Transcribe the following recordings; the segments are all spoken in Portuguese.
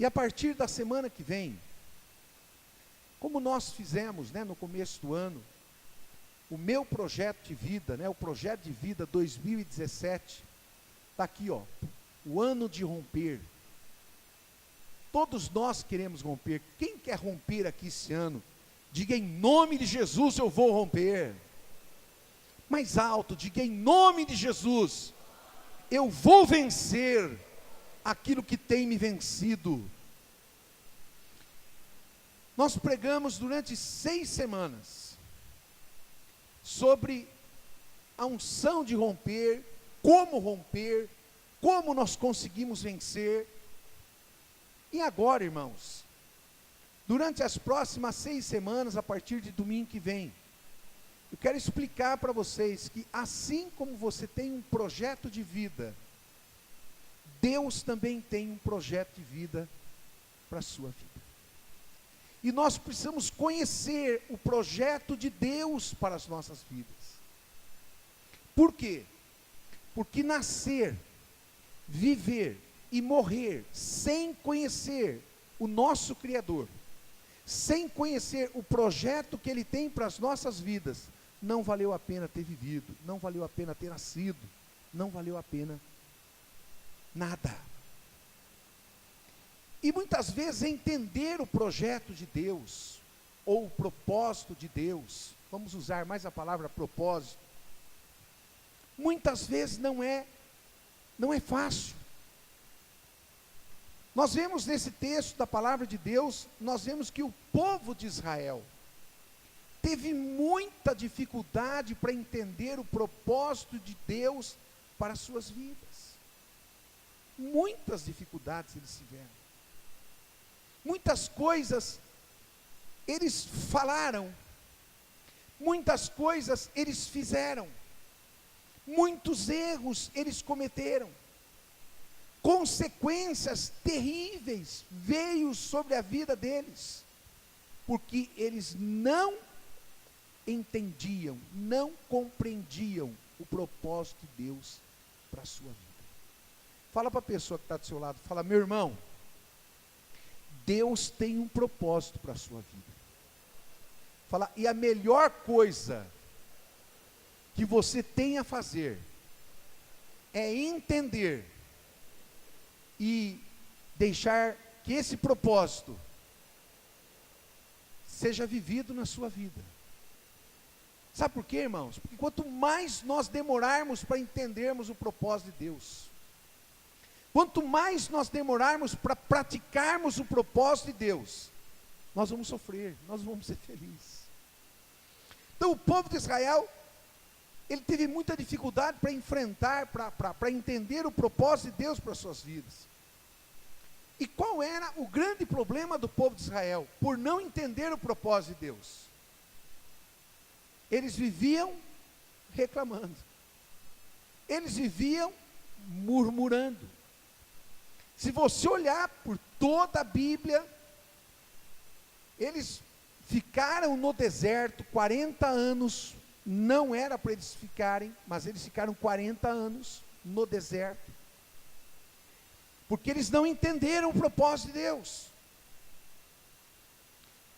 E a partir da semana que vem, como nós fizemos, no começo do ano, o meu projeto de vida, o projeto de vida 2017, está aqui, o ano de romper. Todos nós queremos romper. Quem quer romper aqui esse ano? Diga: em nome de Jesus eu vou romper. Mais alto, diga: em nome de Jesus eu vou vencer aquilo que tem me vencido. Nós pregamos durante 6 semanas sobre a unção de romper, como nós conseguimos vencer. E agora, irmãos, durante as próximas 6 semanas, a partir de domingo que vem, eu quero explicar para vocês que assim como você tem um projeto de vida, Deus também tem um projeto de vida para a sua vida. E nós precisamos conhecer o projeto de Deus para as nossas vidas. Por quê? Porque nascer, viver e morrer sem conhecer o nosso Criador, sem conhecer o projeto que Ele tem para as nossas vidas, não valeu a pena ter vivido, não valeu a pena ter nascido, não valeu a pena nada. E muitas vezes entender o projeto de Deus, ou o propósito de Deus, vamos usar mais a palavra propósito, muitas vezes não é fácil. Nós vemos nesse texto da palavra de Deus, nós vemos que o povo de Israel teve muita dificuldade para entender o propósito de Deus para as suas vidas. Muitas dificuldades eles tiveram. Muitas coisas eles falaram, muitas coisas eles fizeram, muitos erros eles cometeram, consequências terríveis veio sobre a vida deles, porque eles não entendiam, não compreendiam o propósito de Deus para a sua vida. Fala para a pessoa que está do seu lado, fala: meu irmão, Deus tem um propósito para a sua vida. Fala: e a melhor coisa que você tem a fazer é entender e deixar que esse propósito seja vivido na sua vida. Sabe por quê, irmãos? Porque quanto mais nós demorarmos para entendermos o propósito de Deus, quanto mais nós demorarmos para praticarmos o propósito de Deus, nós vamos sofrer, nós vamos ser felizes. Então o povo de Israel, ele teve muita dificuldade para enfrentar, para entender o propósito de Deus para as suas vidas. E qual era o grande problema do povo de Israel? Por não entender o propósito de Deus, eles viviam reclamando, eles viviam murmurando. Se você olhar por toda a Bíblia, eles ficaram no deserto 40 anos, não era para eles ficarem, mas eles ficaram 40 anos no deserto, porque eles não entenderam o propósito de Deus.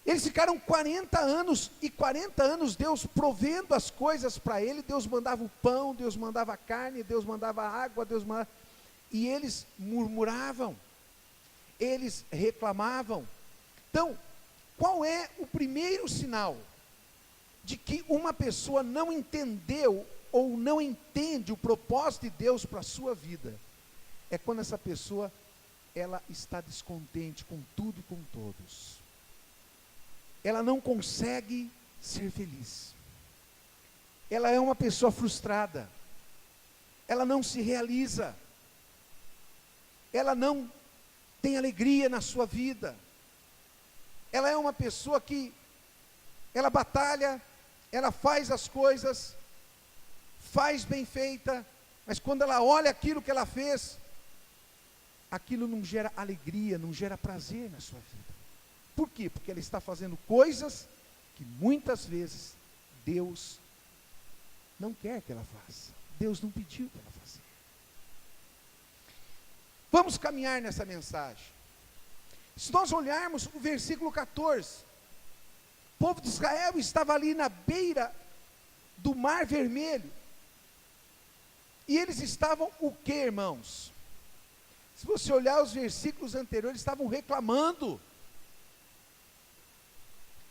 Eles ficaram 40 anos, e 40 anos Deus provendo as coisas para ele, Deus mandava o pão, Deus mandava a carne, Deus mandava a água, e eles murmuravam, eles reclamavam. Então, qual é o primeiro sinal de que uma pessoa não entendeu ou não entende o propósito de Deus para a sua vida? É quando essa pessoa, ela está descontente com tudo e com todos. Ela não consegue ser feliz. Ela é uma pessoa frustrada. Ela não se realiza. Ela não tem alegria na sua vida. Ela é uma pessoa que, ela batalha, ela faz as coisas, faz bem feita, mas quando ela olha aquilo que ela fez, aquilo não gera alegria, não gera prazer na sua vida. Por quê? Porque ela está fazendo coisas que muitas vezes Deus não quer que ela faça. Deus não pediu para ela fazer. Vamos caminhar nessa mensagem. Se nós olharmos o versículo 14, o povo de Israel estava ali na beira do Mar Vermelho, e eles estavam o que, irmãos? Se você olhar os versículos anteriores, estavam reclamando,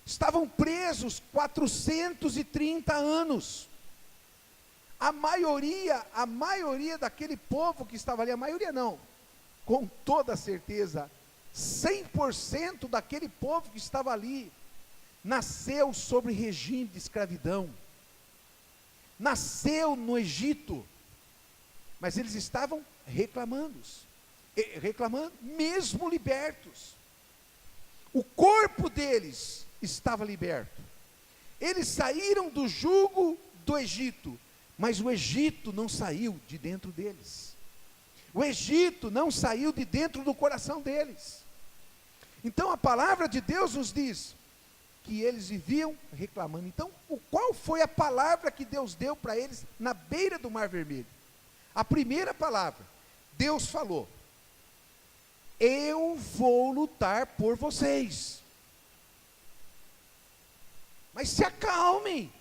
estavam presos 430 anos, a maioria daquele povo que estava ali, a maioria não, com toda certeza, 100% daquele povo que estava ali, nasceu sob regime de escravidão, nasceu no Egito, mas eles estavam reclamando, mesmo libertos, o corpo deles estava liberto, eles saíram do jugo do Egito, mas o Egito não saiu de dentro deles, o Egito não saiu de dentro do coração deles. Então a palavra de Deus nos diz que eles viviam reclamando. Então, qual foi a palavra que Deus deu para eles na beira do Mar Vermelho? A primeira palavra, Deus falou: eu vou lutar por vocês, mas se acalmem,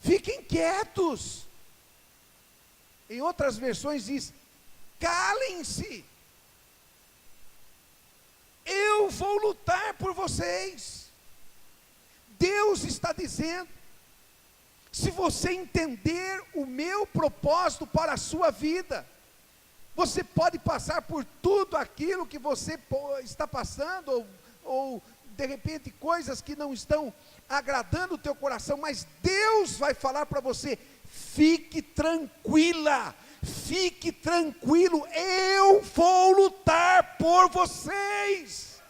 fiquem quietos. Em outras versões diz: calem-se, eu vou lutar por vocês. Deus está dizendo: se você entender o meu propósito para a sua vida, você pode passar por tudo aquilo que você está passando, ou de repente coisas que não estão agradando o teu coração, mas Deus vai falar para você: fique tranquila, fique tranquilo, eu vou lutar por vocês,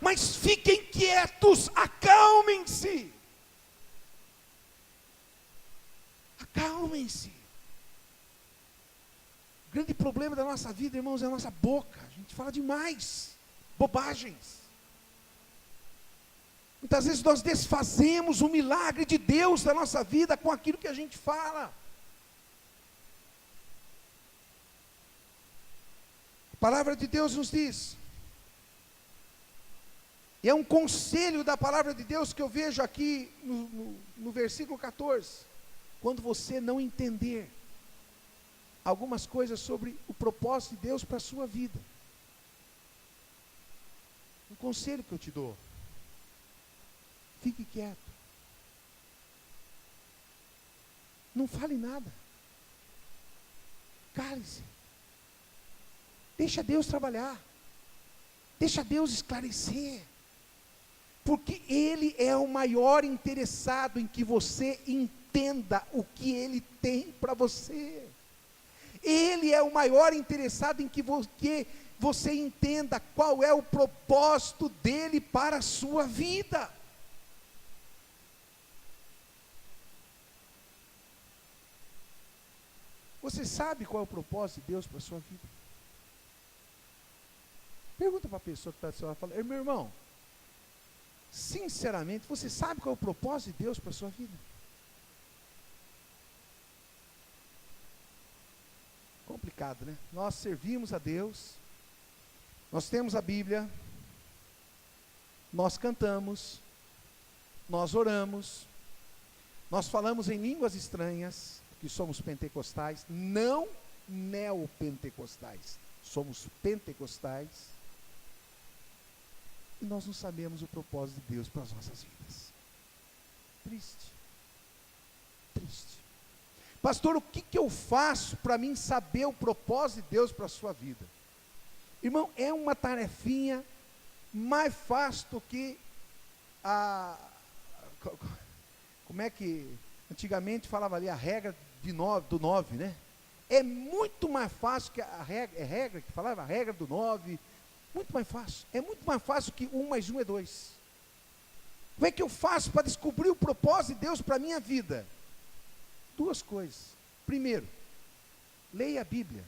mas fiquem quietos, acalmem-se, acalmem-se. O grande problema da nossa vida, irmãos, é a nossa boca. A gente fala demais, bobagens. Muitas vezes nós desfazemos o milagre de Deus da nossa vida com aquilo que a gente fala. A palavra de Deus nos diz, e é um conselho da palavra de Deus que eu vejo aqui no versículo 14, quando você não entender algumas coisas sobre o propósito de Deus para a sua vida, um conselho que eu te dou: fique quieto, não fale nada, cale-se, deixa Deus trabalhar, deixa Deus esclarecer, porque Ele é o maior interessado em que você entenda o que Ele tem para você. Ele é o maior interessado em que você entenda qual é o propósito dEle para a sua vida. Você sabe qual é o propósito de Deus para a sua vida? Pergunta para a pessoa que está do seu lado, fala: meu irmão, sinceramente, você sabe qual é o propósito de Deus para a sua vida? Complicado, né? Nós servimos a Deus, nós temos a Bíblia, nós cantamos, nós oramos, nós falamos em línguas estranhas, que somos pentecostais, não neopentecostais, somos pentecostais, e nós não sabemos o propósito de Deus para as nossas vidas. Triste, triste. Pastor, o que eu faço para mim saber o propósito de Deus para a sua vida? Irmão, é uma tarefinha mais fácil do que como é que antigamente falava ali a regra do 9, né? É muito mais fácil que a regra que falava, a regra do 9, muito mais fácil. É muito mais fácil que 1 mais 1 é 2. Como é que eu faço para descobrir o propósito de Deus para a minha vida? 2 coisas. Primeiro, leia a Bíblia.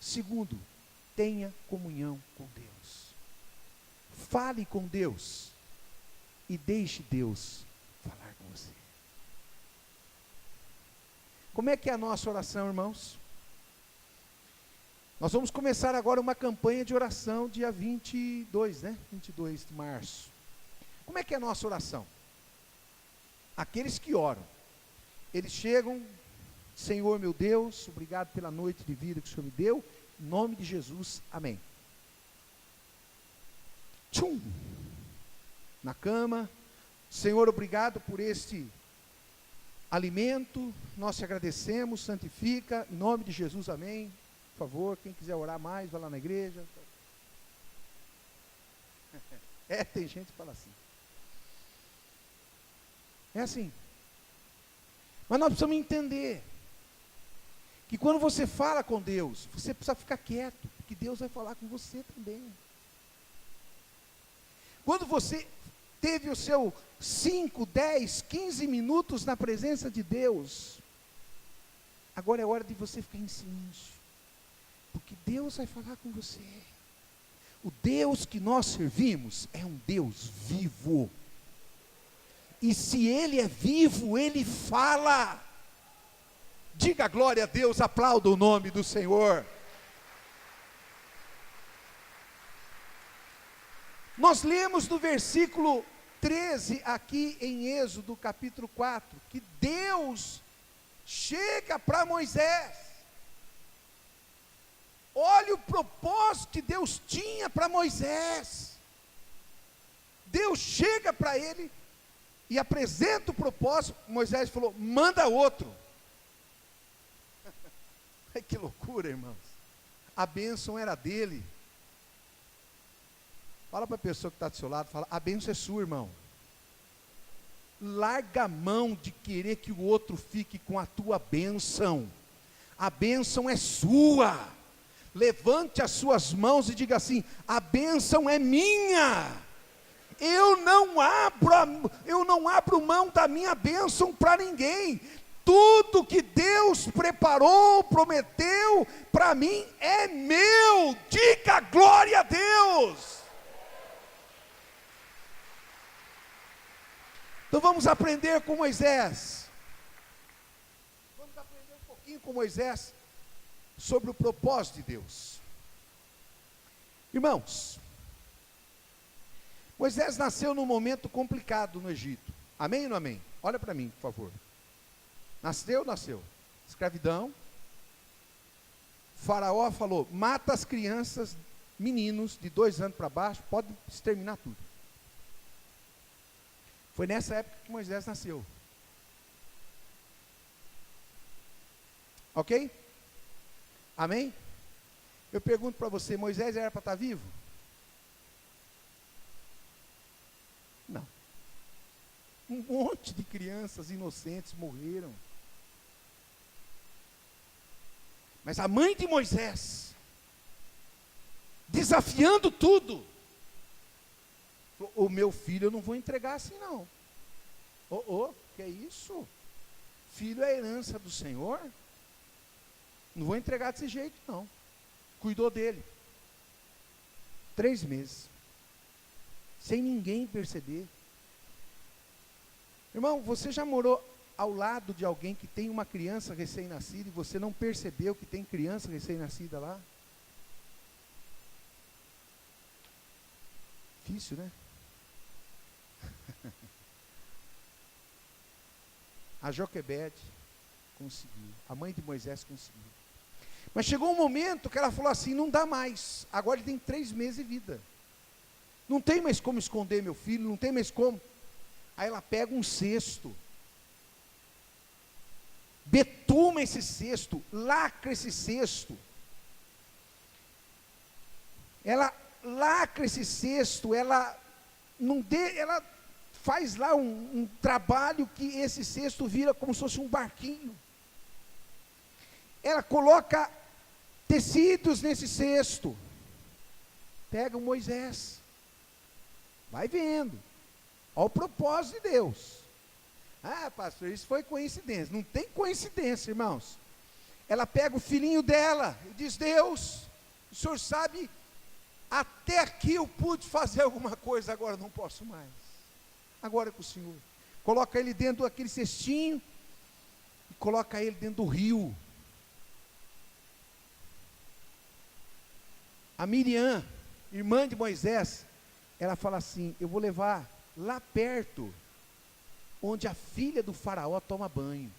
Segundo, tenha comunhão com Deus. Fale com Deus e deixe Deus falar com você. Como é que é a nossa oração, irmãos? Nós vamos começar agora uma campanha de oração dia 22, né? 22 de março. Como é que é a nossa oração? Aqueles que oram, eles chegam, Senhor meu Deus, obrigado pela noite de vida que o Senhor me deu, em nome de Jesus, amém. Tchum! Na cama, Senhor, obrigado por este alimento, nós te agradecemos, santifica, em nome de Jesus, amém. Por favor, quem quiser orar mais, vai lá na igreja. Tem gente que fala assim. É assim. Mas nós precisamos entender que quando você fala com Deus, você precisa ficar quieto, porque Deus vai falar com você também. Quando você teve o seu 5, 10, 15 minutos na presença de Deus, agora é hora de você ficar em silêncio, porque Deus vai falar com você. O Deus que nós servimos é um Deus vivo, e se Ele é vivo, Ele fala. Diga glória a Deus, aplauda o nome do Senhor. Nós lemos no versículo 13, aqui em Êxodo capítulo 4, que Deus chega para Moisés. Olha o propósito que Deus tinha para Moisés. Deus chega para ele e apresenta o propósito. Moisés falou: manda outro. Que loucura, irmãos. A bênção era dele. Fala para a pessoa que está do seu lado, fala: a bênção é sua, irmão. Larga a mão de querer que o outro fique com a tua bênção. A bênção é sua. Levante as suas mãos e diga assim: a bênção é minha. Eu não abro mão da minha bênção para ninguém. Tudo que Deus preparou, prometeu para mim é meu. Diga glória a Deus. Então vamos aprender com Moisés. Vamos aprender um pouquinho com Moisés sobre o propósito de Deus. Irmãos, Moisés nasceu num momento complicado no Egito. Amém ou não amém? Olha para mim, por favor. Nasceu. Escravidão. Faraó falou: mata as crianças, meninos de 2 anos para baixo, pode exterminar tudo. Foi nessa época que Moisés nasceu. Ok? Amém? Eu pergunto para você: Moisés era para estar vivo? Não. Um monte de crianças inocentes morreram. Mas a mãe de Moisés, desafiando tudo, falou: o meu filho eu não vou entregar assim não. Que é isso? Filho é herança do Senhor? Não vou entregar desse jeito não. Cuidou dele 3 meses, sem ninguém perceber. Irmão, você já morou ao lado de alguém que tem uma criança recém-nascida e você não percebeu que tem criança recém-nascida lá? Difícil, né? A Joquebede conseguiu, a mãe de Moisés conseguiu. Mas chegou um momento que ela falou assim: não dá mais, agora ele tem 3 meses de vida. Não tem mais como esconder meu filho, não tem mais como. Aí ela pega um cesto, betuma esse cesto, lacra esse cesto. Ela lacra esse cesto, ela faz lá um trabalho que esse cesto vira como se fosse um barquinho. Ela coloca tecidos nesse cesto. Pega o Moisés. Vai vendo. Olha o propósito de Deus. Ah, pastor, isso foi coincidência. Não tem coincidência, irmãos. Ela pega o filhinho dela e diz: Deus, o Senhor sabe, até aqui eu pude fazer alguma coisa, agora não posso mais. Agora é com o Senhor. Coloca ele dentro daquele cestinho e coloca ele dentro do rio. A Miriam, irmã de Moisés, ela fala assim: eu vou levar lá perto, onde a filha do faraó toma banho.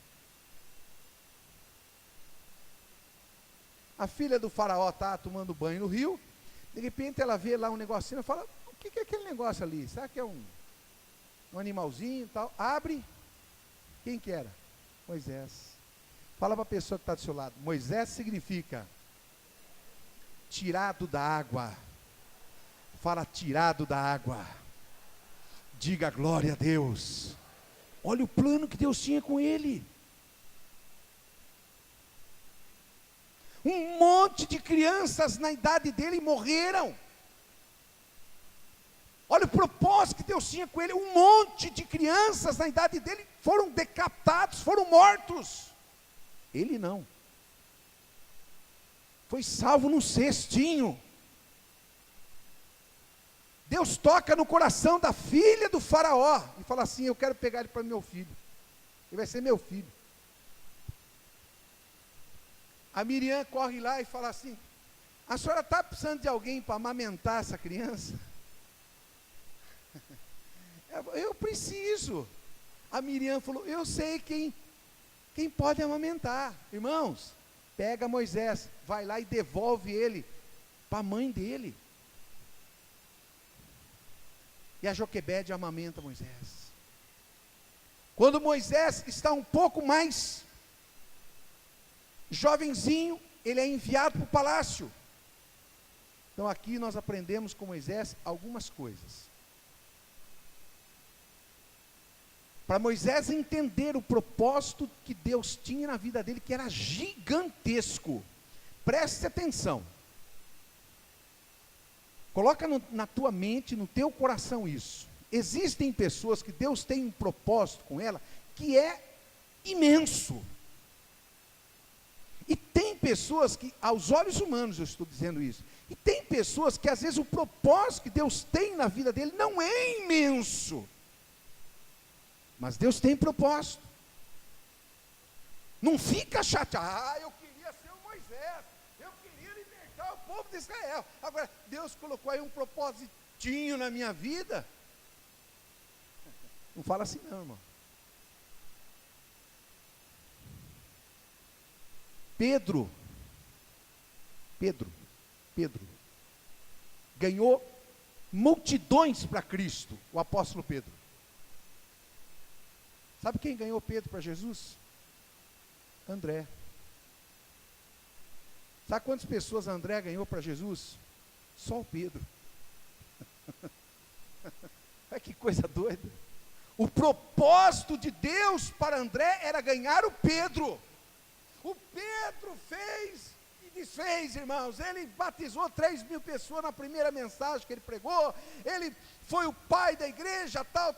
A filha do faraó está tomando banho no rio, de repente ela vê lá um negocinho, ela fala: o que é aquele negócio ali? Será que é um animalzinho e tal? Abre. Quem que era? Moisés. Fala para a pessoa que está do seu lado: Moisés significa tirado da água. Fala: tirado da água. Diga glória a Deus. Olha o plano que Deus tinha com ele. Um monte de crianças na idade dele morreram. Olha o propósito que Deus tinha com ele. Um monte de crianças na idade dele foram decapitados, foram mortos. Ele não. Foi salvo num cestinho. Deus toca no coração da filha do faraó e fala assim: eu quero pegar ele para meu filho. Ele vai ser meu filho. A Miriam corre lá e fala assim: a senhora está precisando de alguém para amamentar essa criança? Eu preciso. A Miriam falou: eu sei quem pode amamentar. Irmãos, pega Moisés, vai lá e devolve ele para a mãe dele. E a Joquebede amamenta Moisés. Quando Moisés está um pouco mais jovenzinho, ele é enviado para o palácio. Então aqui nós aprendemos com Moisés algumas coisas. Para Moisés entender o propósito que Deus tinha na vida dele, que era gigantesco. Preste atenção. Coloca na tua mente, no teu coração isso. Existem pessoas que Deus tem um propósito com ela, que é imenso. E tem pessoas que, aos olhos humanos eu estou dizendo isso, e tem pessoas que às vezes o propósito que Deus tem na vida dele não é imenso. Mas Deus tem propósito. Não fica chateado: eu queria ser o Moisés, eu queria libertar o povo de Israel. Agora, Deus colocou aí um propositinho na minha vida. Não fala assim não, irmão. Pedro ganhou multidões para Cristo, o apóstolo Pedro. Sabe quem ganhou Pedro para Jesus? André. Sabe quantas pessoas André ganhou para Jesus? Só o Pedro. Olha que coisa doida. O propósito de Deus para André era ganhar o Pedro. O Pedro fez e desfez, irmãos. Ele batizou 3.000 pessoas na primeira mensagem que ele pregou. Ele foi o pai da igreja, tal.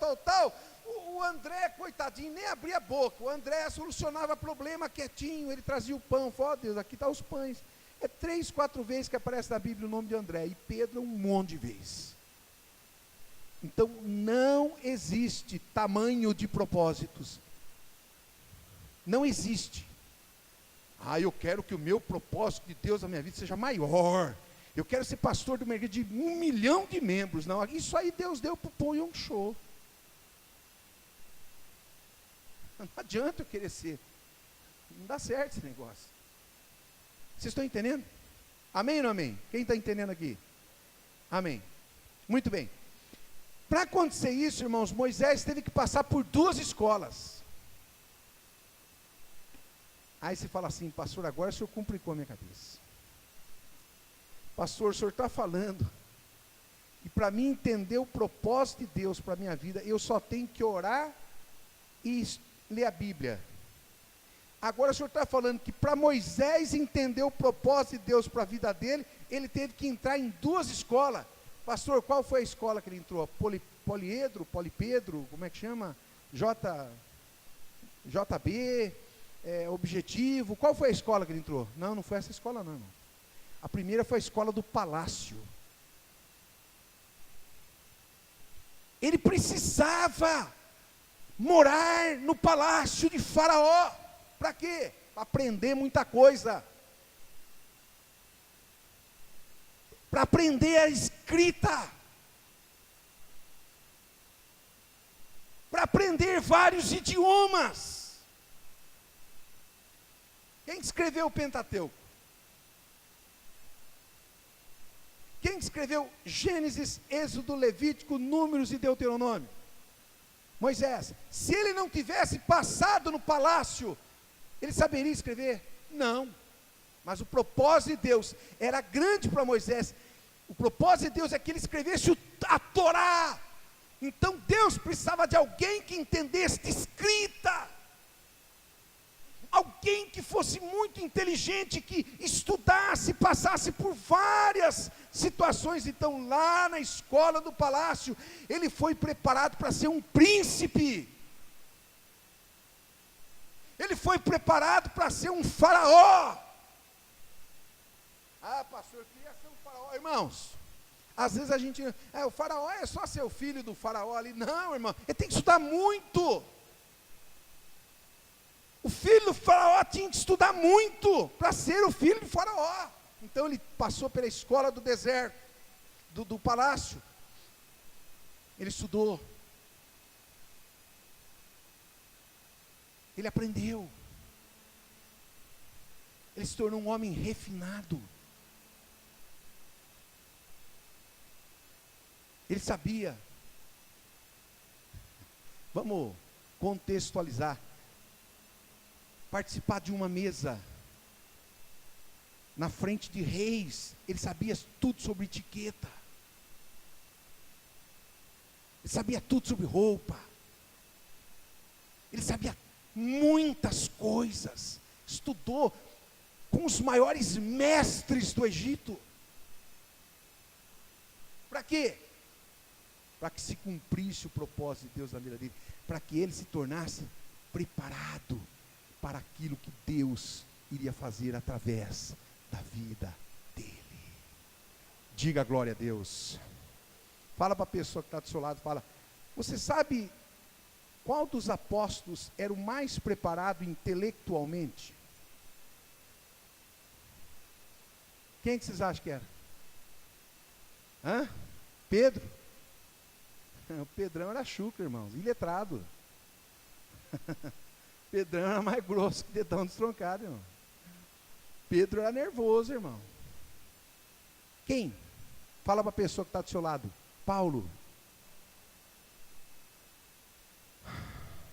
O André, coitadinho, nem abria a boca. O André solucionava problema quietinho. Ele trazia o pão. Falou: ó Deus, aqui estão os pães. É 3, 4 vezes que aparece na Bíblia o nome de André. E Pedro um monte de vezes. Então não existe tamanho de propósitos. Não existe. Eu quero que o meu propósito de Deus na minha vida seja maior. Eu quero ser pastor de uma igreja de 1 milhão de membros. Não, isso aí Deus deu para o Pô Yong Show. Não adianta eu querer ser. Não dá certo esse negócio. Vocês estão entendendo? Amém ou não amém? Quem está entendendo aqui? Amém. Muito bem. Para acontecer isso, irmãos, Moisés teve que passar por 2 escolas. Aí você fala assim: pastor, agora o senhor complicou a minha cabeça. Pastor, o senhor está falando, e para mim entender o propósito de Deus para a minha vida, eu só tenho que orar e ler a Bíblia. Agora o senhor está falando que para Moisés entender o propósito de Deus para a vida dele, ele teve que entrar em 2 escolas. Pastor, qual foi a escola que ele entrou? Polipedro, como é que chama? JB, Objetivo. Qual foi a escola que ele entrou? Não foi essa escola não, irmão. A primeira foi a escola do palácio. Ele precisava morar no palácio de Faraó. Para quê? Para aprender muita coisa. para aprender a escrita, para aprender vários idiomas. Quem escreveu o Pentateuco? Quem escreveu Gênesis, Êxodo, Levítico, Números e Deuteronômio? Moisés. Se ele não tivesse passado no palácio, ele saberia escrever? Não. Mas o propósito de Deus era grande para Moisés. O propósito de Deus é que ele escrevesse a Torá. Então Deus precisava de alguém que entendesse de escrita. Alguém que fosse muito inteligente, que estudasse, passasse por várias situações. Então, lá na escola do palácio, ele foi preparado para ser um príncipe. Ele foi preparado para ser um faraó. Ah, pastor, eu queria ser um faraó. Irmãos, às vezes a gente, o faraó é só ser o filho do faraó ali. Não, irmão, ele tem que estudar muito. O filho do faraó tinha que estudar muito para ser o filho do faraó. Então ele passou pela escola do deserto, do palácio. Ele estudou. Ele aprendeu. Ele se tornou um homem refinado. Ele sabia. Vamos contextualizar. Participar de uma mesa na frente de reis, ele sabia tudo sobre etiqueta, ele sabia tudo sobre roupa, ele sabia muitas coisas, estudou com os maiores mestres do Egito. Para quê? Para que se cumprisse o propósito de Deus na vida dele, para que ele se tornasse preparado para aquilo que Deus iria fazer através da vida dele. Diga glória a Deus. Fala para a pessoa que está do seu lado, fala: você sabe qual dos apóstolos era o mais preparado intelectualmente? Quem que vocês acham que era? Pedro? O Pedrão era chucro, irmãos, iletrado. Pedrão era mais grosso que dedão destroncado, irmão. Pedro era nervoso, irmão. Quem? Fala para a pessoa que está do seu lado. Paulo.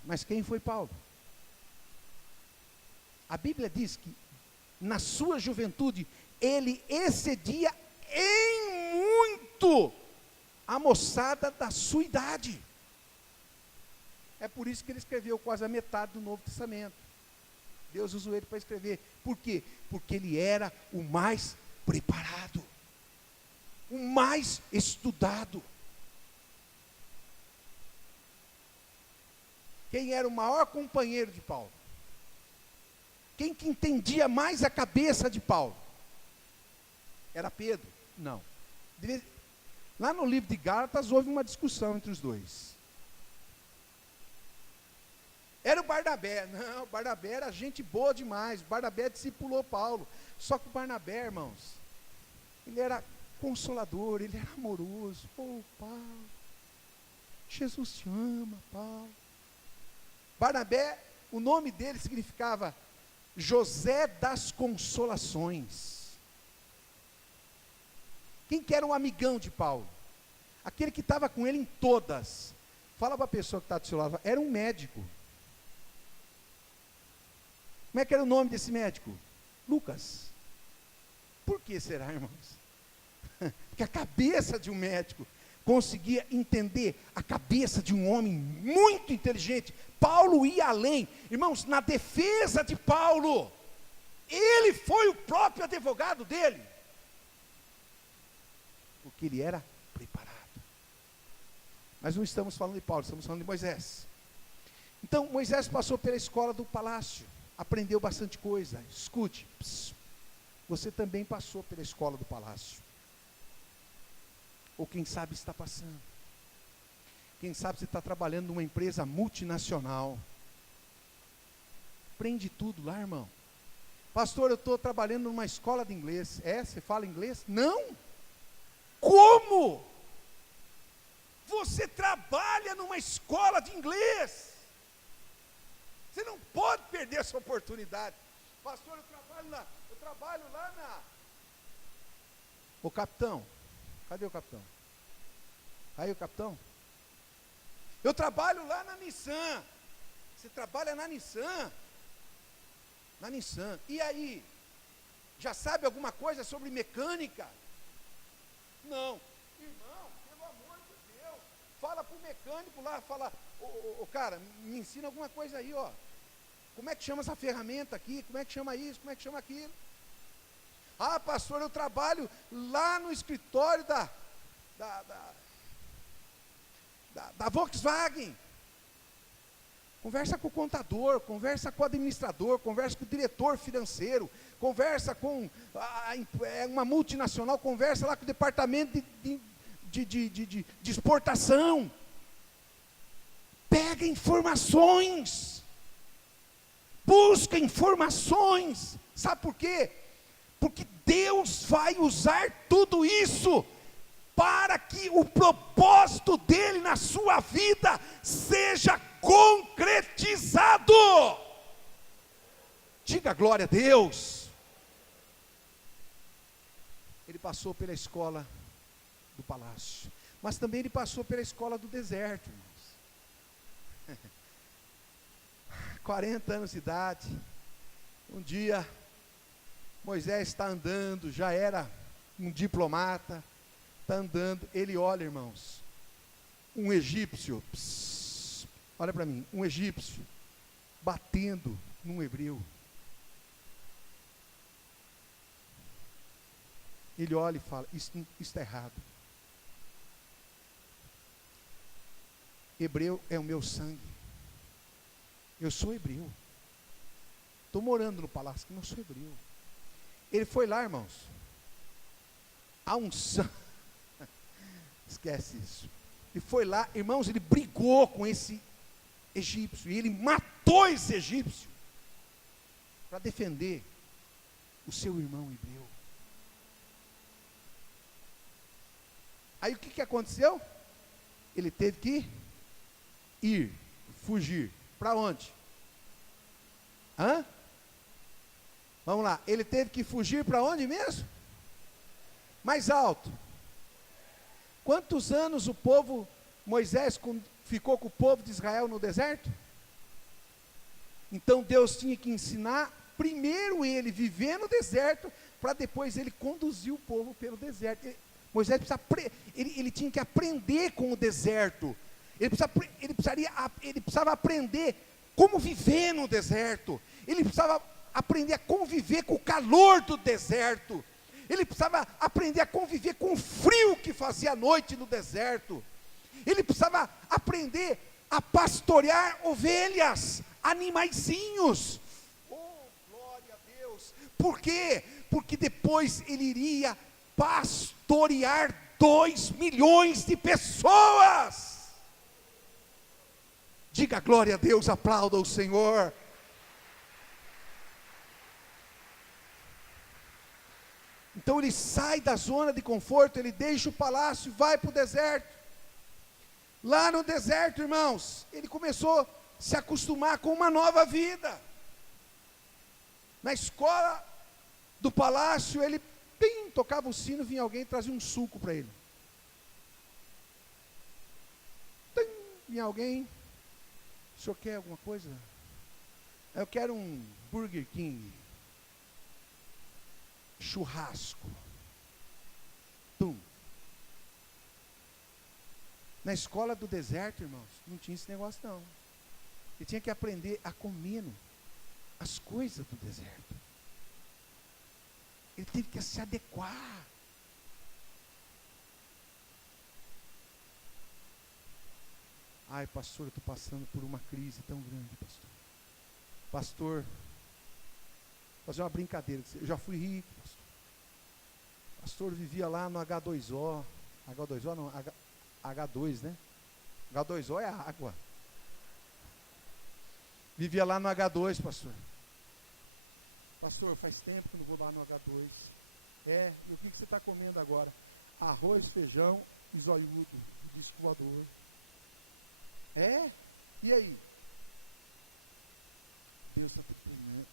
Mas quem foi Paulo? A Bíblia diz que na sua juventude ele excedia em muito a moçada da sua idade. É por isso que ele escreveu quase a metade do Novo Testamento. Deus usou ele para escrever. Por quê? Porque ele era o mais preparado, o mais estudado. Quem era o maior companheiro de Paulo? Quem que entendia mais a cabeça de Paulo? Era Pedro? Não. Lá no livro de Gálatas houve uma discussão entre os dois. Era o Barnabé. Não, o Barnabé era gente boa demais. O Barnabé discipulou Paulo. Só que o Barnabé, irmãos, ele era consolador, ele era amoroso. Paulo, Jesus te ama, Paulo. Barnabé, o nome dele significava José das Consolações. Quem que era um amigão de Paulo? Aquele que estava com ele em todas. Fala para a pessoa que está do seu lado, era um médico. Como é que era o nome desse médico? Lucas. Por que será, irmãos? Porque a cabeça de um médico conseguia entender a cabeça de um homem muito inteligente. Paulo ia além. Irmãos, na defesa de Paulo, ele foi o próprio advogado dele. Porque ele era preparado. Mas não estamos falando de Paulo, estamos falando de Moisés. Então, Moisés passou pela escola do palácio. Aprendeu bastante coisa. Escute, você também passou pela escola do palácio. Ou quem sabe está passando. Quem sabe você está trabalhando numa empresa multinacional. Aprende tudo lá, irmão. Pastor, eu estou trabalhando numa escola de inglês. Você fala inglês? Não. como? Você trabalha numa escola de inglês. Você não pode perder essa oportunidade. Pastor, eu trabalho lá na... O capitão, cadê o capitão? Aí o capitão? Eu trabalho lá na Nissan. Você trabalha na Nissan? Na Nissan. E aí? Já sabe alguma coisa sobre mecânica? Não. Irmão, pelo amor de Deus, fala para o mecânico lá, fala, cara, me ensina alguma coisa aí, ó. Como é que chama essa ferramenta aqui? Como é que chama isso? Como é que chama aquilo? Ah, pastor, eu trabalho lá no escritório da Volkswagen. Conversa com o contador, conversa com o administrador, conversa com o diretor financeiro, conversa com uma multinacional, conversa lá com o departamento de exportação. Pega informações, busca informações. Sabe por quê? Porque Deus vai usar tudo isso para que o propósito dele na sua vida seja concretizado. Diga glória a Deus. Ele passou pela escola do palácio, mas também ele passou pela escola do deserto, irmãos. 40 anos de idade. Um dia Moisés está andando, já era um diplomata, está andando, ele olha, irmãos, um egípcio, olha para mim, um egípcio, batendo num hebreu. Ele olha e fala, isso está errado. Hebreu é o meu sangue. Eu sou hebreu. Estou morando no palácio, mas não sou hebreu. Ele foi lá, irmãos. A unção. Esquece isso. Ele foi lá, irmãos, ele brigou com esse egípcio. E ele matou esse egípcio. Para defender o seu irmão hebreu. Aí o que aconteceu? Ele teve que ir, fugir. Para onde? Vamos lá, ele teve que fugir para onde mesmo? Mais alto. Quantos anos Moisés ficou com o povo de Israel no deserto? Então Deus tinha que ensinar primeiro ele viver no deserto, para depois ele conduzir o povo pelo deserto. Moisés ele tinha que aprender com o deserto. Ele precisava aprender como viver no deserto. Ele precisava aprender a conviver com o calor do deserto. Ele precisava aprender a conviver com o frio que fazia à noite no deserto. Ele precisava aprender a pastorear ovelhas, animaizinhos. Oh, glória a Deus! Por quê? Porque depois ele iria pastorear 2 milhões de pessoas. Diga glória a Deus, aplauda o Senhor. Então ele sai da zona de conforto, ele deixa o palácio e vai para o deserto. Lá no deserto, irmãos, ele começou a se acostumar com uma nova vida. Na escola do palácio, ele tocava o sino, vinha alguém e trazia um suco para ele. Vinha alguém, o senhor quer alguma coisa? Eu quero um Burger King, churrasco. Na escola do deserto, irmãos, não tinha esse negócio não. Ele tinha que aprender a comer as coisas do deserto. Ele teve que se adequar. Ai, pastor, eu estou passando por uma crise tão grande, pastor. Pastor, vou fazer uma brincadeira. Eu já fui rico, pastor. Pastor, vivia lá no H2O. H2O não, H2, né? H2O é a água. Vivia lá no H2, pastor. Pastor, faz tempo que eu não vou lá no H2. E o que você está comendo agora? arroz, feijão e zoiudo, e disco voador. E aí? Deus está te treinando.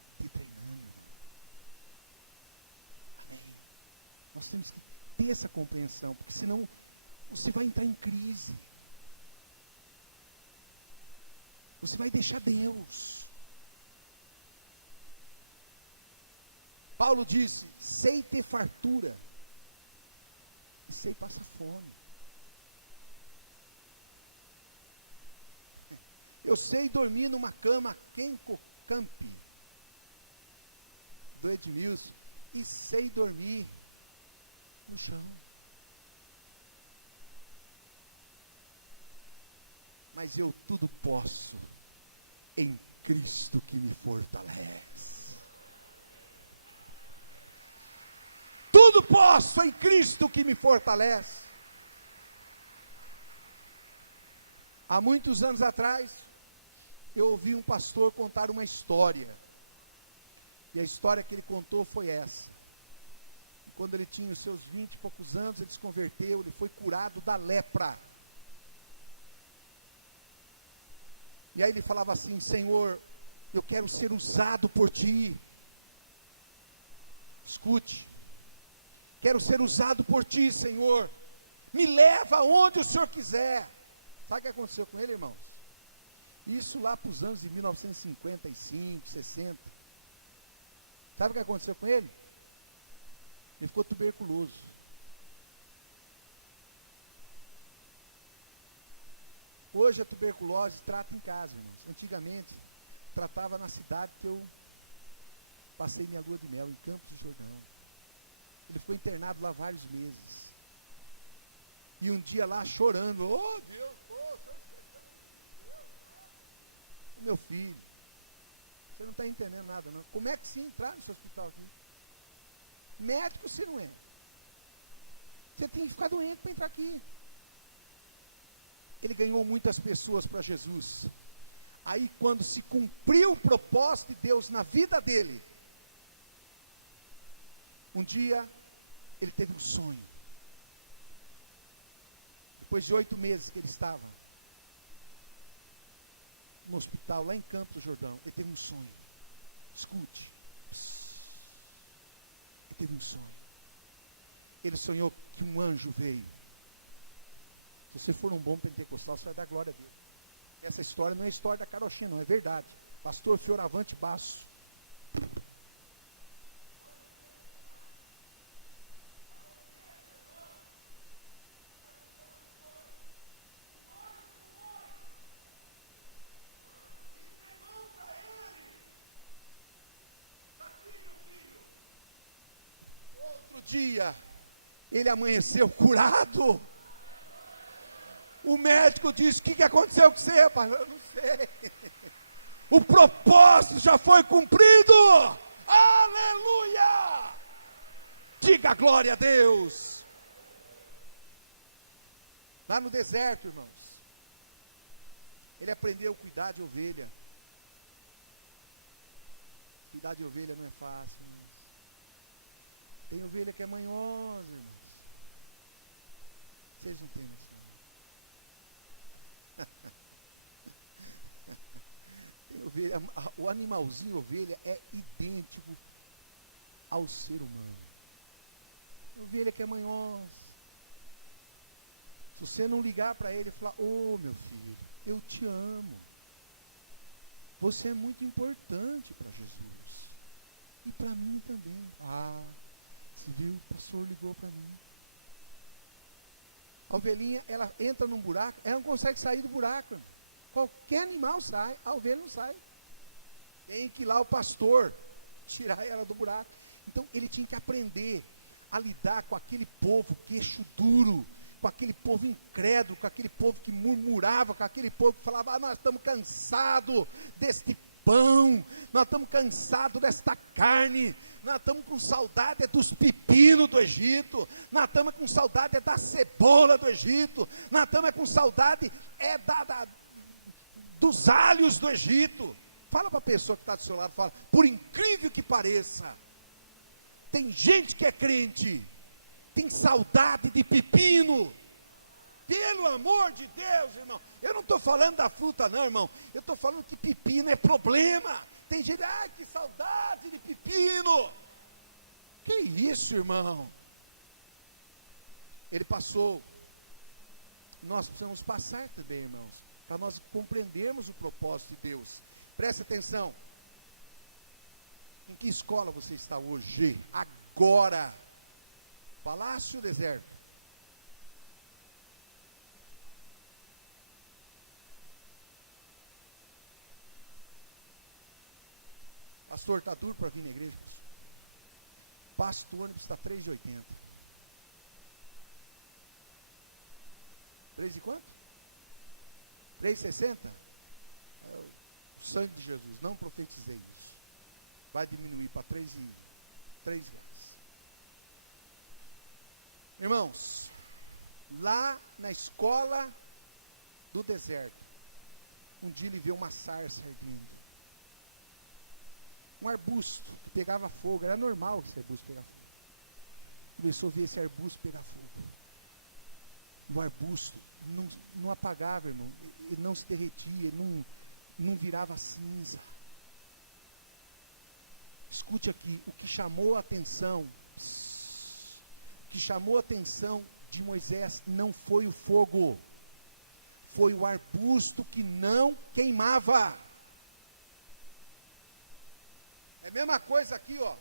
Nós temos que ter essa compreensão, porque senão você vai entrar em crise. Você vai deixar Deus. Paulo disse: sei ter fartura, e sei passar fome. Eu sei dormir numa cama Kenko Camping, do Edmilson, e sei dormir no chão. Mas eu tudo posso em Cristo que me fortalece. Tudo posso em Cristo que me fortalece. Há muitos anos atrás, eu ouvi um pastor contar uma história. E a história que ele contou foi essa. Quando ele tinha os seus 20 e poucos anos, ele se converteu, ele foi curado da lepra. E aí ele falava assim: Senhor, eu quero ser usado por Ti. Escute. Quero ser usado por Ti, Senhor. Me leva aonde o Senhor quiser. Sabe o que aconteceu com ele, irmão? Isso lá para os anos de 1955, 60. Sabe o que aconteceu com ele? Ele ficou tuberculoso. Hoje a tuberculose trata em casa, irmãos. Antigamente, tratava na cidade que eu passei minha lua de mel, em Campos do Jordão. Ele foi internado lá vários meses. E um dia lá chorando: oh Deus, meu filho, você não está entendendo nada não. Como é que se entrar nesse hospital aqui? Médico você não é. Você tem que ficar doente para entrar aqui. Ele ganhou muitas pessoas para Jesus. Aí quando se cumpriu o propósito de Deus na vida dele, um dia ele teve um sonho. Depois de 8 meses que ele estava no hospital lá em Campos do Jordão, ele teve um sonho. Escute. Ele teve um sonho. Ele sonhou que um anjo veio. Se você for um bom pentecostal, você vai dar glória a Deus. Essa história não é história da carochinha, não, é verdade. Pastor Fioravante Basso. Outro dia, ele amanheceu curado. O médico disse: o que aconteceu com você, rapaz? Eu não sei. O propósito já foi cumprido. Aleluia! Diga glória a Deus. Lá no deserto, irmãos, ele aprendeu a cuidar de ovelha. Cuidar de ovelha não é fácil, irmãos. Tem ovelha que é manhosa, irmãos. Vocês não têm isso. Ovelha, o animalzinho ovelha é idêntico ao ser humano. Ovelha que é manhosa. Se você não ligar para ele e falar: ô meu filho, eu te amo, você é muito importante para Jesus e para mim também. Você viu, o pastor ligou para mim. A ovelhinha, ela entra num buraco, ela não consegue sair do buraco. Qualquer animal sai, a ovelha não sai. Tem que ir lá o pastor tirar ela do buraco. Então ele tinha que aprender a lidar com aquele povo queixo duro, com aquele povo incrédulo, com aquele povo que murmurava, com aquele povo que falava: nós estamos cansados deste pão, nós estamos cansados desta carne, nós estamos com saudade dos pepinos do Egito, nós estamos com saudade da cebola do Egito, nós estamos com saudade dos alhos do Egito. Fala para a pessoa que está do seu lado, fala: por incrível que pareça, tem gente que é crente, tem saudade de pepino. Pelo amor de Deus, irmão. Eu não estou falando da fruta não, irmão. Eu estou falando que pepino é problema. Tem gente, ai, que saudade de pepino. Que isso, irmão? Ele passou. Nós precisamos passar também, irmãos, para nós compreendermos o propósito de Deus. Preste atenção. Em que escola você está hoje? Agora. Palácio ou deserto? Pastor, está duro para vir na igreja? Passo do ônibus está 3,80. 3 e quanto? 3,60? O sangue de Jesus, não profetizei isso. Vai diminuir para 3 reais. Irmãos, lá na escola do deserto, um dia ele viu uma sarça ardendo. Um arbusto que pegava fogo, era normal esse arbusto pegar fogo. Começou a ver esse arbusto pegar fogo. O arbusto não apagava, irmão. Ele não se derretia, não virava cinza. Escute aqui, o que chamou a atenção de Moisés não foi o fogo, foi o arbusto que não queimava. É a mesma coisa aqui, ó.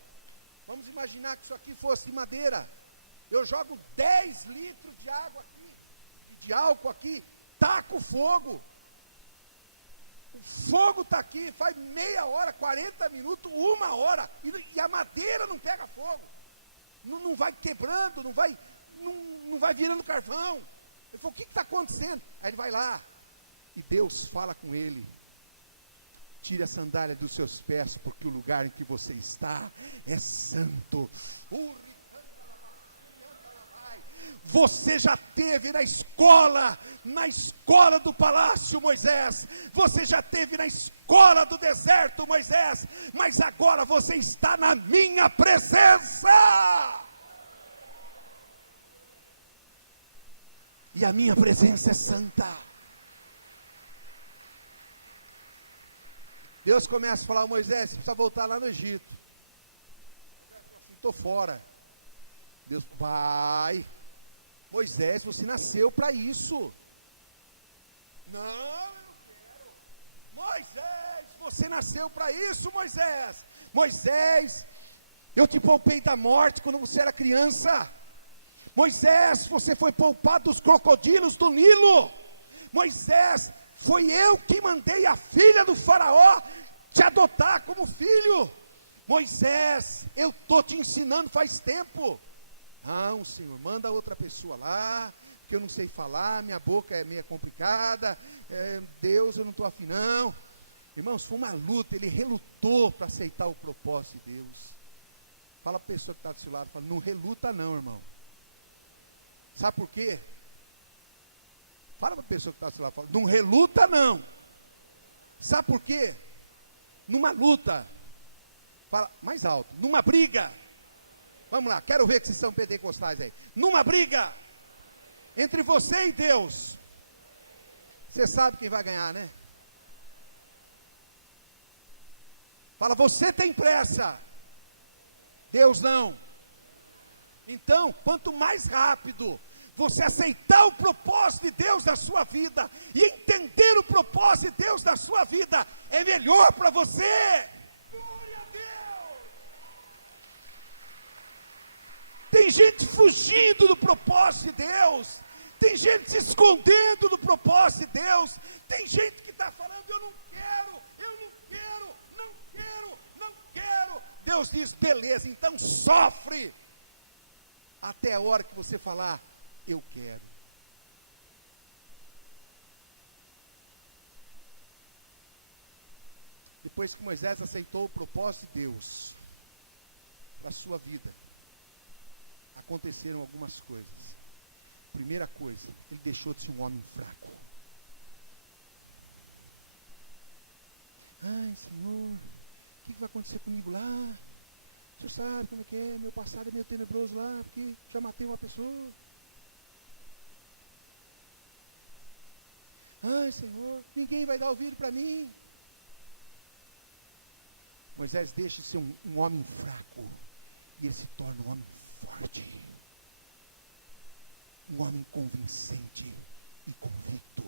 Vamos imaginar que isso aqui fosse madeira. Eu jogo 10 litros de água aqui, de álcool aqui, taco fogo. O fogo está aqui, faz meia hora, 40 minutos, 1 hora, e a madeira não pega fogo. Não vai quebrando, não vai virando carvão. Ele falou, o que está acontecendo? Aí ele vai lá, e Deus fala com ele. Tire a sandália dos seus pés, porque o lugar em que você está é santo. Você já teve na escola do palácio, Moisés. Você já teve na escola do deserto, Moisés. Mas agora você está na minha presença. E a minha presença é santa. Deus começa a falar, Moisés, você precisa voltar lá no Egito. Estou fora. Deus, vai. Moisés, você nasceu para isso. Não, eu não quero. Moisés, você nasceu para isso, Moisés. Moisés, eu te poupei da morte quando você era criança. Moisés, você foi poupado dos crocodilos do Nilo. Moisés, foi eu que mandei a filha do faraó te adotar como filho. Moisés, eu estou te ensinando faz tempo. Não, Senhor, manda outra pessoa lá, que eu não sei falar, minha boca é meio complicada, Deus, eu não estou afim não. Irmãos, foi uma luta, ele relutou para aceitar o propósito de Deus. Fala para a pessoa que está do seu lado, fala, não reluta não, irmão. Sabe por quê? Fala para a pessoa que está do seu lado, fala, não reluta não. Sabe por quê? Numa luta, fala mais alto, numa briga. Vamos lá, quero ver que vocês são pentecostais aí. Numa briga entre você e Deus, você sabe quem vai ganhar, né? Fala, você tem pressa, Deus não. Então, quanto mais rápido você aceitar o propósito de Deus na sua vida e entender o propósito de Deus na sua vida, é melhor para você. Tem gente fugindo do propósito de Deus. Tem gente se escondendo do propósito de Deus. Tem gente que está falando, eu não quero. Deus diz, beleza, então sofre. Até a hora que você falar, eu quero. Depois que Moisés aceitou o propósito de Deus para a sua vida, aconteceram algumas coisas. Primeira coisa, ele deixou de ser um homem fraco. Ai, Senhor, o que vai acontecer comigo lá? O senhor sabe como que é, meu passado é meio tenebroso lá, porque já matei uma pessoa. Ai, Senhor, ninguém vai dar ouvido para mim. Moisés deixa de ser um homem fraco e ele se torna um homem forte, um homem convincente e convicto,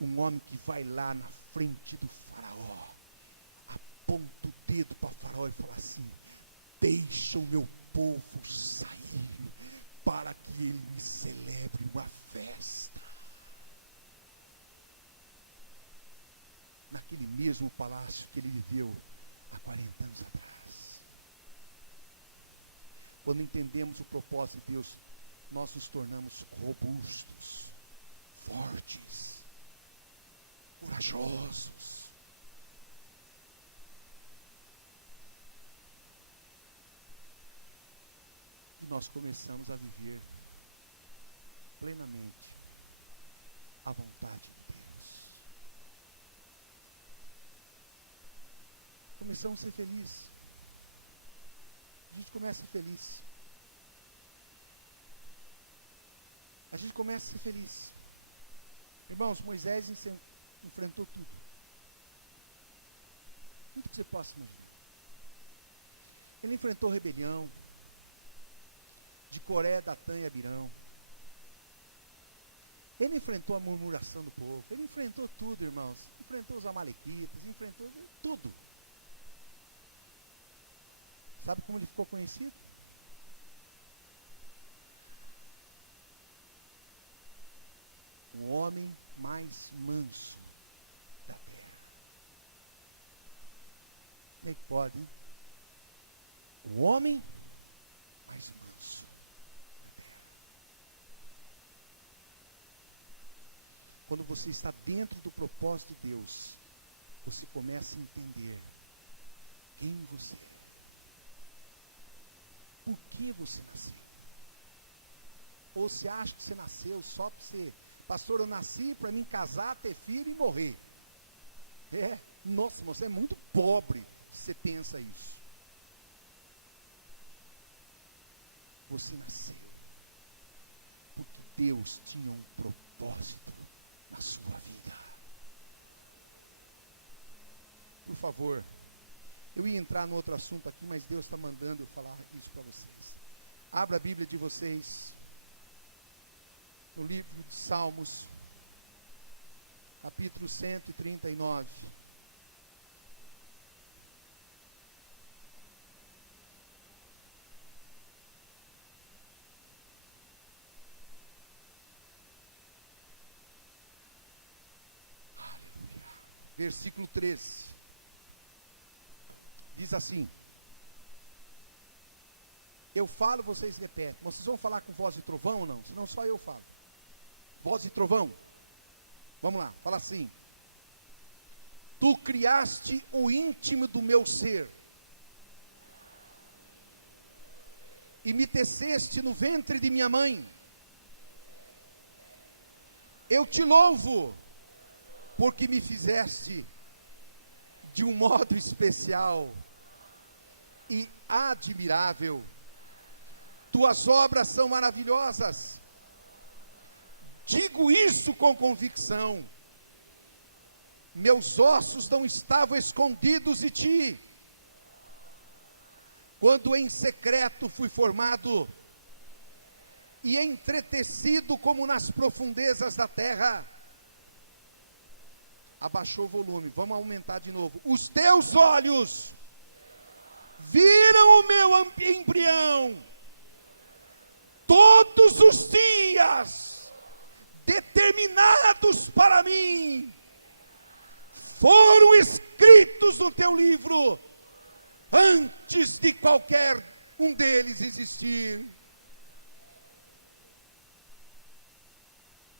um homem que vai lá na frente do faraó, aponta o dedo para o faraó e fala assim: deixa o meu povo sair, para que ele me celebre uma festa. Naquele mesmo palácio que ele viveu há 40 anos atrás. Quando entendemos o propósito de Deus, nós nos tornamos robustos, fortes, corajosos. E nós começamos a viver plenamente a vontade de Deus. Começamos a ser felizes. A gente começa a ser feliz. A gente começa a ser feliz. Irmãos, Moisés enfrentou tudo. Tudo que você possa imaginar. Ele enfrentou rebelião de Coré, Datã e Abirão. Ele enfrentou a murmuração do povo. Ele enfrentou tudo, irmãos. Enfrentou os amalequitas, enfrentou tudo. Sabe como ele ficou conhecido? O homem mais manso da terra. Quem pode, hein? O homem mais manso da terra. Quando você está dentro do propósito de Deus, você começa a entender quem você é. Por que você nasceu? Ou você acha que você nasceu só para você... Pastor, eu nasci para mim casar, ter filho e morrer. Nossa, você é muito pobre se você pensa isso. Você nasceu porque Deus tinha um propósito na sua vida. Por favor, eu ia entrar no outro assunto aqui, mas Deus está mandando eu falar isso para vocês. Abra a Bíblia de vocês no livro de Salmos, capítulo 139. Versículo 3. Diz assim: eu falo, vocês repetem. Vocês vão falar com voz de trovão ou não? Senão só eu falo. Voz de trovão. Vamos lá, fala assim: tu criaste o íntimo do meu ser e me teceste no ventre de minha mãe. Eu te louvo, porque me fizeste de um modo especial e admirável. Tuas obras são maravilhosas. Digo isso com convicção. Meus ossos não estavam escondidos de ti, quando em secreto fui formado e entretecido como nas profundezas da terra. Abaixou o volume, vamos aumentar de novo. Os teus olhos viram o meu embrião, todos os dias determinados para mim foram escritos no teu livro, antes de qualquer um deles existir.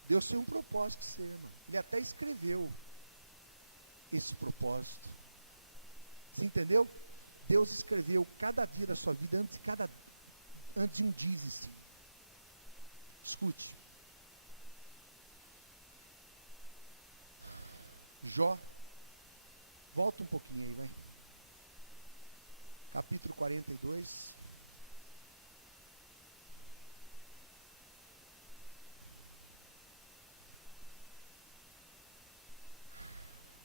Deus tem um propósito, Ele até escreveu esse propósito. Você entendeu? Deus escreveu cada dia da sua vida antes de um dia existir. Escute. Jó, volta um pouquinho aí, né? capítulo 42.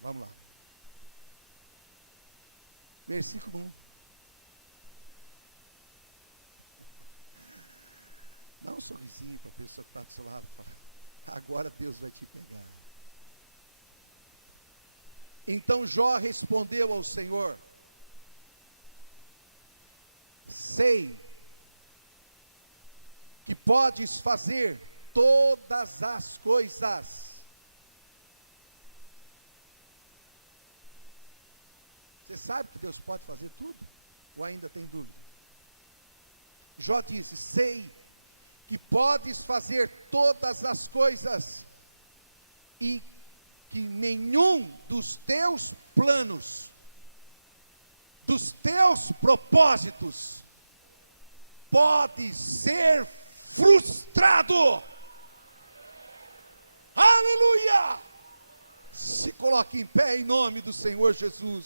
Vamos lá. Versículo 1. Não, seu vizinho, a pessoa que está do seu lado. Agora Deus vai te pegar. Então Jó respondeu ao Senhor: sei que podes fazer todas as coisas. Você sabe que Deus pode fazer tudo? Ou ainda tem dúvida? Jó disse: sei que podes fazer todas as coisas, e que nenhum dos teus planos, dos teus propósitos, pode ser frustrado. Aleluia! Se coloque em pé em nome do Senhor Jesus.